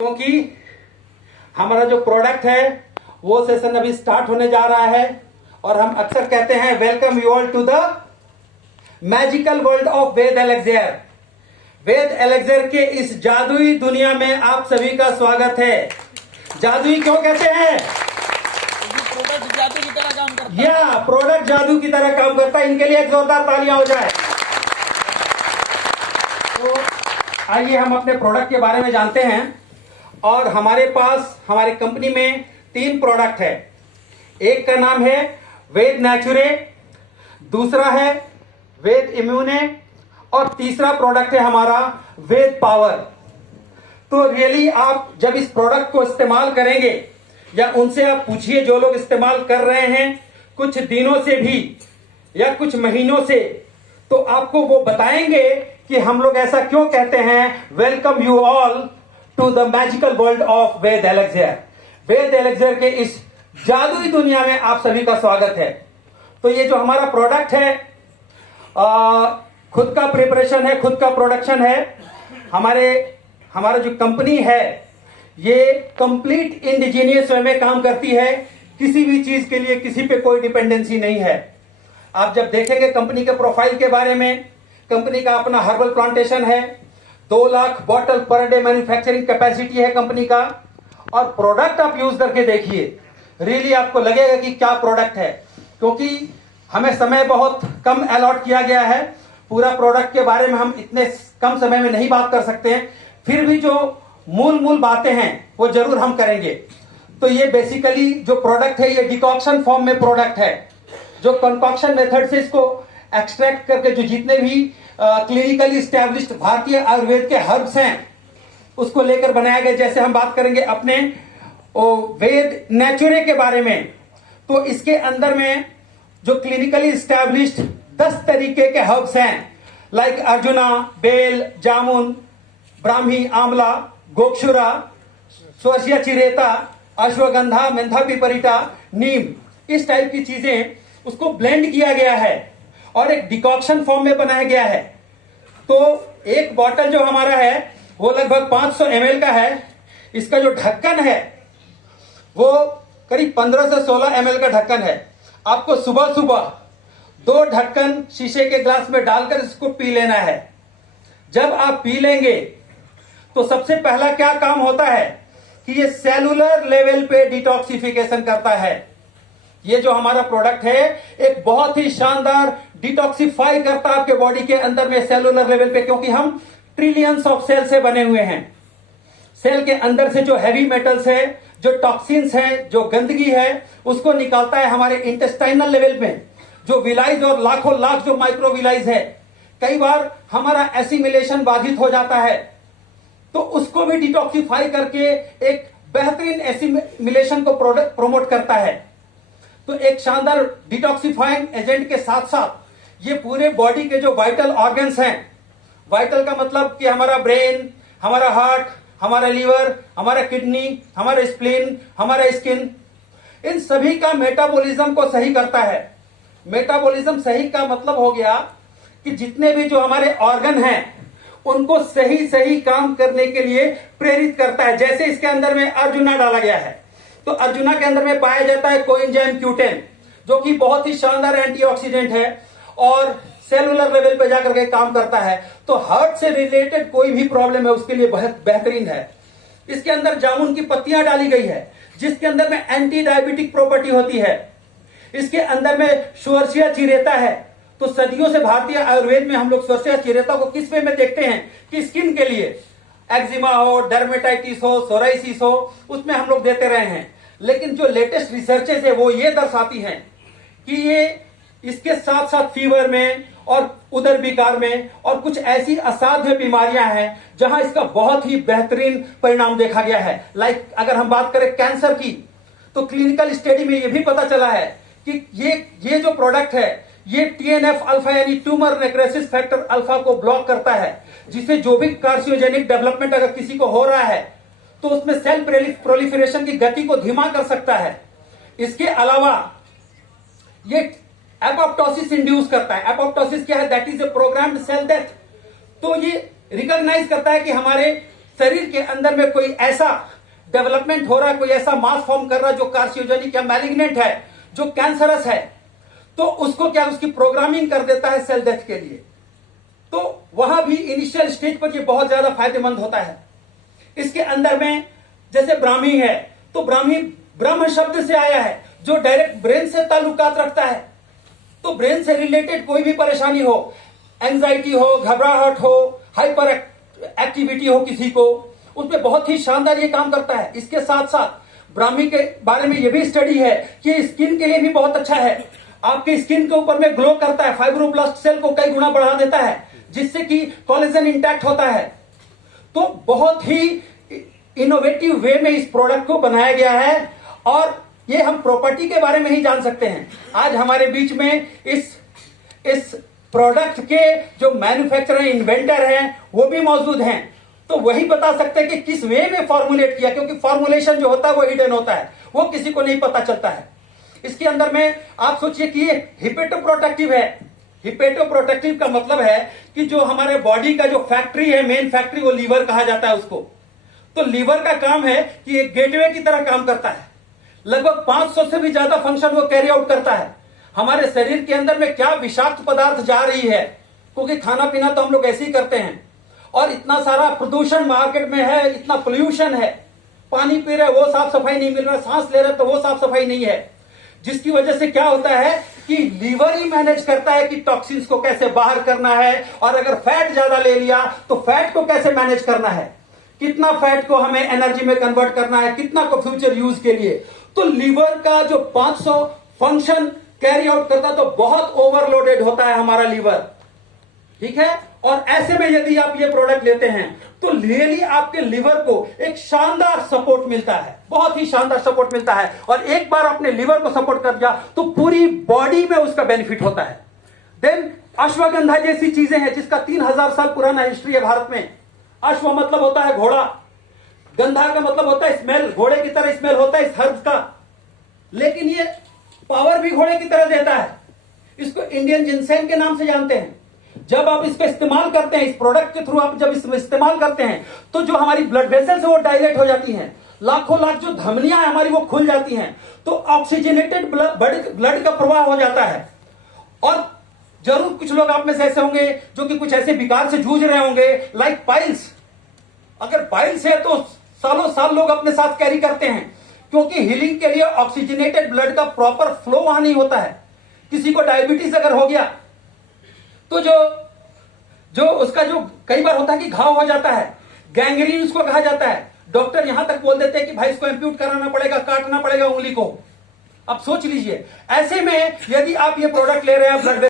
क्योंकि हमारा जो प्रोडक्ट है वो सेशन अभी स्टार्ट होने जा रहा है और हम अक्सर कहते हैं welcome you all to the magical world of वेद एलेक्जेर। वेद एलेक्जेर के इस जादुई दुनिया में आप सभी का स्वागत है। जादुई क्यों कहते हैं? प्रोडक्ट जादू की तरह काम करता है। या प्रोडक्ट जादू की तरह काम करता है। इनके लिए एक जोरदार तालियां हो जाए। तो आइए हम अपने प्रोडक्ट के बारे में जानते हैं। और हमारे पास हमारी कंपनी में 3 प्रोडक्ट है। एक का नाम है वेद नेचुरे, दूसरा है वेद इम्यूने और तीसरा प्रोडक्ट है हमारा वेद पावर। तो रियली आप जब इस प्रोडक्ट को इस्तेमाल करेंगे या उनसे आप पूछिए जो लोग इस्तेमाल कर रहे हैं कुछ दिनों से भी या कुछ महीनों से, तो आपको वो बताएंगे कि हम लोग ऐसा क्यों कहते हैं welcome you all to the magical world of वेद एलेक्जेर। वेद एलेक्जेर के इस जादुई दुनिया में आप सभी का स्वागत है। तो ये जो हमारा प्रोडक्ट है खुद का प्रिपरेशन है, खुद का प्रोडक्शन है। हमारा जो कंपनी है ये कंप्लीट इंडिजीनियस वे में काम करती है। किसी भी चीज के लिए किसी पे कोई डिपेंडेंसी नहीं है। आप जब देखेंगे कंपनी के प्रोफाइल के बारे में, कंपनी का अपना हर्बल प्लांटेशन है, 2 lakh bottle per day manufacturing capacity है कंपनी का। और प्रोडक्ट आप यूज करके देखिए, रियली आपको लगेगा कि क्या प्रोडक्ट है। क्योंकि हमें समय बहुत कम अलॉट किया गया है, पूरा प्रोडक्ट के बारे में हम इतने कम समय में नहीं बात कर सकते हैं, फिर भी जो मूल बातें हैं वो जरूर हम करेंगे। तो ये बेसिकली जो प्रोडक्ट है ये डिकॉक्शन फॉर्म में प्रोडक्ट है, जो कंकॉक्शन मेथड से इसको एक्सट्रैक्ट करके जो जितने भी क्लिनिकली स्टैब्लिश्ड भारतीय आयुर्वेद के हर्ब्स हैं उसको लेकर बनाया गया। जैसे हम बात करेंगे अपने वेद नेचुरे के बारे में, तो इसके अंदर में जो क्लिनिकली स्टैब्लिश्ड 10 तरीके के हर्ब्स हैं, लाइक अर्जुना, बेल, जामुन, ब्राह्मी, आंवला, गोक्षुरा, स्वसिया चिरेता, अश्वगंधा, मेंथा पिपरिटा, नीम, इस टाइप की चीजें उसको ब्लेंड किया गया है और एक डिकॉक्शन फॉर्म में बनाया गया है। तो एक बॉटल जो हमारा है वो लगभग 500 ml का है। इसका जो ढक्कन है वो करीब 15 से 16 ml का ढक्कन है। आपको सुबह सुबह 2 ढक्कन शीशे के ग्लास में डालकर इसको पी लेना है। जब आप पी लेंगे तो सबसे पहला क्या काम होता है कि ये सेलुलर लेवल पे डिटॉक्सिफिकेशन करता है। ये जो हमारा प्रोडक्ट है एक बहुत ही शानदार डिटॉक्सिफाई करता है आपके बॉडी के अंदर में सेलुलर लेवल पे, क्योंकि हम ट्रिलियंस ऑफ सेल से बने हुए हैं। सेल के अंदर से जो हैवी मेटल्स है, जो टॉक्सिन्स है, जो गंदगी है, उसको निकालता है हमारे इंटेस्टाइनल लेवल में। जो विलाइज और लाखों लाख जो माइक्रोविलाइज है, कई बार हमारा एसिमिलेशन बाधित हो जाता है, तो उसको भी डिटॉक्सिफाई करके एक बेहतरीन एसिमिलेशन को प्रोमोट करता है। तो एक शानदार डिटॉक्सिफाइंग एजेंट के साथ साथ ये पूरे बॉडी के जो वाइटल ऑर्गन्स हैं, वाइटल का मतलब कि हमारा ब्रेन, हमारा हार्ट, हमारा लीवर, हमारा किडनी, हमारा स्प्लीन, हमारा स्किन, इन सभी का मेटाबॉलिज्म को सही करता है। मेटाबॉलिज्म सही का मतलब हो गया कि जितने भी जो हमारे ऑर्गन हैं उनको सही सही काम करने के लिए प्रेरित करता है। जैसे इसके अंदर में अर्जुना डाला गया है, तो अर्जुना के अंदर में पाया जाता है कोएंजाइम Q10, जो कि बहुत ही शानदार एंटीऑक्सीडेंट है और सेलुलर लेवल पे जाकर के काम करता है। तो हार्ट से रिलेटेड कोई भी प्रॉब्लम है उसके लिए बहुत बेहतरीन है। इसके अंदर जामुन की पत्तियां डाली गई है जिसके अंदर में एंटी डायबिटिक प्रॉपर्टी होती है। इसके अंदर में स्वसिया चिरेता है। तो सदियों से भारतीय आयुर्वेद में हम लोग स्वसिया चिरेता को किस वे में देखते हैं कि स्किन के लिए, एक्जिमा हो, डर्मेटाइटिस हो, सोराइसिस हो, उसमें हम लोग देते रहे हैं। लेकिन जो लेटेस्ट रिसर्चेस है वो ये दर्शाती हैं कि ये इसके साथ साथ फीवर में और उदर विकार में और कुछ ऐसी असाध्य बीमारियां हैं जहां इसका बहुत ही बेहतरीन परिणाम देखा गया है। लाइक अगर हम बात करें कैंसर की, तो क्लिनिकल स्टडी में यह भी पता चला है कि ये जो प्रोडक्ट है ये TNF अल्फा यानी ट्यूमर नेक्रोसिस फैक्टर अल्फा को ब्लॉक करता है, जिससे जो भी कार्सियोजेनिक डेवलपमेंट अगर किसी को हो रहा है तो उसमें सेल प्रोलिफरेशन की गति को धीमा कर सकता है। इसके अलावा ये एपोप्टोसिस इंड्यूस करता है। एपोप्टोसिस क्या है? That is a programmed cell death. तो ये रिकॉग्नाइज करता है कि हमारे शरीर के अंदर में कोई ऐसा डेवलपमेंट हो रहा है, कोई ऐसा मास फॉर्म कर रहा है जो कार्सियोजेनिक या मैलिग्नेंट है, जो कैंसरस है, तो उसको क्या उसकी प्रोग्रामिंग कर देता है सेल डेथ के लिए। तो वहां भी इनिशियल स्टेज पर ये बहुत ज्यादा फायदेमंद होता है। इसके अंदर में जैसे ब्राह्मी है, तो ब्राह्मी ब्रह्म शब्द से आया है जो डायरेक्ट ब्रेन से ताल्लुकात रखता है। तो ब्रेन से रिलेटेड कोई भी परेशानी हो, एंजाइटी हो, घबराहट हो, हाइपर एक्टिविटी हो किसी को, उसमें बहुत ही शानदार ये काम करता है। इसके साथ साथ ब्राह्मी के बारे में ये भी स्टडी है कि स्किन के लिए भी बहुत अच्छा है। आपके स्किन के ऊपर में ग्लो करता है, फाइब्रोब्लास्ट सेल को कई गुना बढ़ा देता है, जिससे कि कोलेजन इंटैक्ट होता है। तो बहुत ही इनोवेटिव वे में इस प्रोडक्ट को बनाया गया है और ये हम प्रॉपर्टी के बारे में ही जान सकते हैं। आज हमारे बीच में इस प्रोडक्ट के जो मैन्युफैक्चरर इन्वेंटर हैं वो भी मौजूद हैं, तो वही बता सकते हैं कि किस वे में फॉर्मुलेट किया, क्योंकि फॉर्मुलेशन जो होता है वो हिडन होता है, वो किसी को नहीं पता चलता है। इसके अंदर में आप सोचिए कि ये हिपेटोप्रोटेक्टिव है। हिपेटोप्रोटेक्टिव का मतलब है कि जो हमारे बॉडी का जो फैक्ट्री है, मेन फैक्ट्री, वो लीवर कहा जाता है उसको। तो लीवर का काम है कि एक गेटवे की तरह काम करता है, लगभग 500 से भी ज्यादा फंक्शन वो कैरी आउट करता है। हमारे शरीर के अंदर में क्या विषाक्त पदार्थ जा रही है, क्योंकि खाना पीना तो हम लोग ऐसे ही करते हैं, और इतना सारा प्रदूषण मार्केट में है, इतना पोल्यूशन है, पानी पी रहे वो साफ सफाई नहीं मिल रहा, सांस ले रहे तो वो साफ सफाई नहीं है, जिसकी वजह से क्या होता है कि लीवर ही मैनेज करता है कि टॉक्सिन्स को कैसे बाहर करना है, और अगर फैट ज्यादा ले लिया तो फैट को कैसे मैनेज करना है, कितना फैट को हमें एनर्जी में कन्वर्ट करना है, कितना को फ्यूचर यूज के लिए। तो लीवर का जो 500 फंक्शन कैरी आउट करता तो बहुत ओवरलोडेड होता है हमारा लीवर, ठीक है। और ऐसे में यदि आप ये प्रोडक्ट लेते हैं तो रियली आपके लिवर को एक शानदार सपोर्ट मिलता है, बहुत ही शानदार सपोर्ट मिलता है। और एक बार अपने लिवर को सपोर्ट कर दिया तो पूरी बॉडी में उसका बेनिफिट होता है। देन अश्वगंधा जैसी चीजें हैं जिसका 3000 साल पुराना हिस्ट्री है भारत में। अश्व मतलब होता है घोड़ा, गंधा का मतलब होता है स्मेल, घोड़े की तरह स्मेल होता है इस हर्ब का, लेकिन ये पावर भी घोड़े की तरह देता है। इसको इंडियन जिनसेन के नाम से जानते हैं। जब आप इसको इस्तेमाल करते हैं, इस प्रोडक्ट के थ्रू आप जब इसमें इस्तेमाल करते हैं तो जो हमारी ब्लड वेसल्स है वो डायलेट हो जाती हैं, लाखों लाख जो धमनियां हैं हमारी वो खुल जाती हैं, तो ऑक्सीजनेटेड ब्लड का प्रवाह हो जाता है। और जरूर कुछ लोग आप में से ऐसे होंगे जो कि कुछ ऐसे विकार से जूझ रहे होंगे, लाइक पाइल्स। अगर पाइल्स है तो सालों साल लोग अपने साथ कैरी करते हैं, क्योंकि हीलिंग के लिए ऑक्सीजनेटेड ब्लड का प्रॉपर फ्लो वहां नहीं होता है। किसी को डायबिटीज अगर हो गया तो जो उसका जो कई बार होता है कि घाव हो जाता है, गैंग्रीन उसको कहा जाता है, डॉक्टर यहां तक बोल देते हैं कि भाई इसको एम्प्यूट कराना पड़ेगा, काटना पड़ेगा उंगली को। अब सोच लीजिए, ऐसे में यदि आप ये प्रोडक्ट ले रहे हैं ब्लड